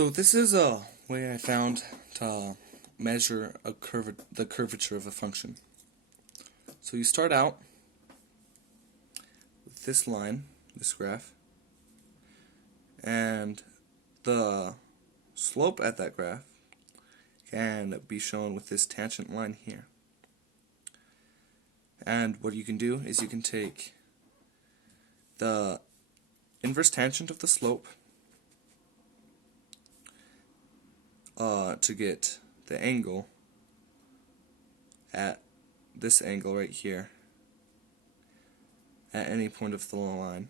So this is a way I found to measure the curvature of a function. So you start out with this line, this graph, and the slope at that graph can be shown with this tangent line here. And what you can do is you can take the inverse tangent of the slope to get the angle at this angle right here at any point of the line,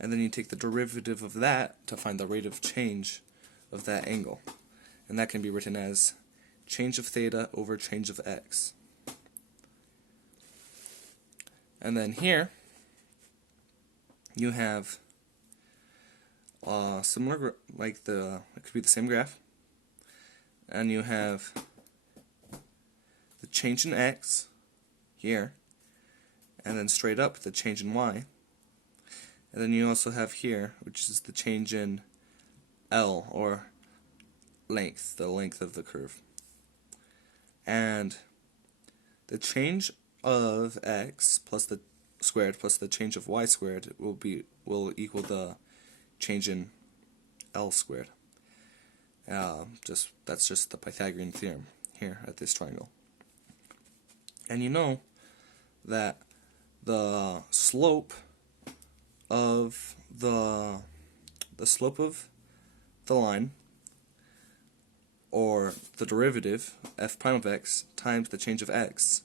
and then you take the derivative of that to find the rate of change of that angle, and that can be written as change of theta over change of x. And then here you have similar, it could be the same graph, and you have the change in x here, and then straight up the change in y, and then you also have here, which is the change in L, or length, the length of the curve. And the change of x plus the squared plus the change of y squared will equal the change in L squared. That's just the Pythagorean theorem here at this triangle. And you know that the slope of the line, or the derivative f prime of x times the change of x,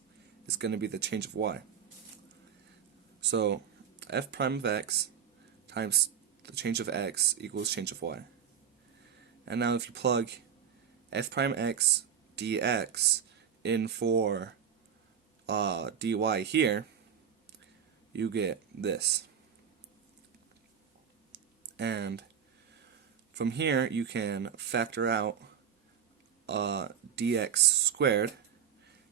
is going to be the change of y. So f prime of x times the change of x equals change of y. And now if you plug f prime x dx in for dy here, you get this. And from here you can factor out dx squared,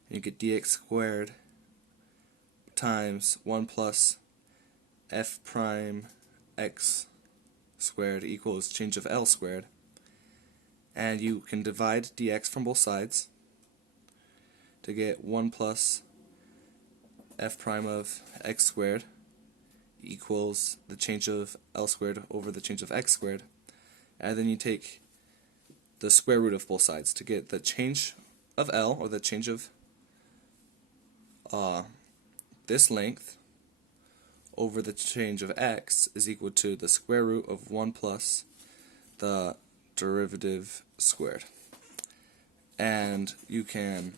and you get dx squared times 1 plus f prime x squared equals change of L squared. And you can divide dx from both sides to get 1 plus f prime of x squared equals the change of L squared over the change of x squared. And then you take the square root of both sides to get the change of L, or the change of this length over the change of x, is equal to the square root of 1 plus the derivative squared. And you can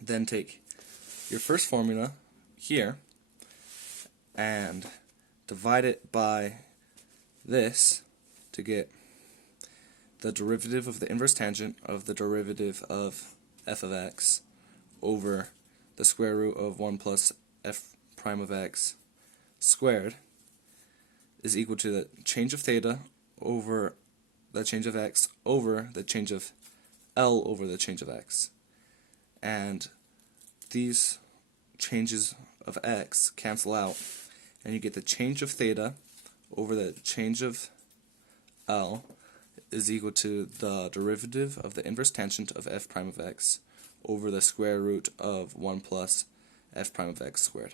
then take your first formula here and divide it by this to get the derivative of the inverse tangent of the derivative of f of x over the square root of 1 plus f prime of x squared is equal to the change of theta over the change of x over the change of L over the change of x. And these changes of x cancel out, and you get the change of theta over the change of L is equal to the derivative of the inverse tangent of f prime of x over the square root of 1 plus f prime of x squared.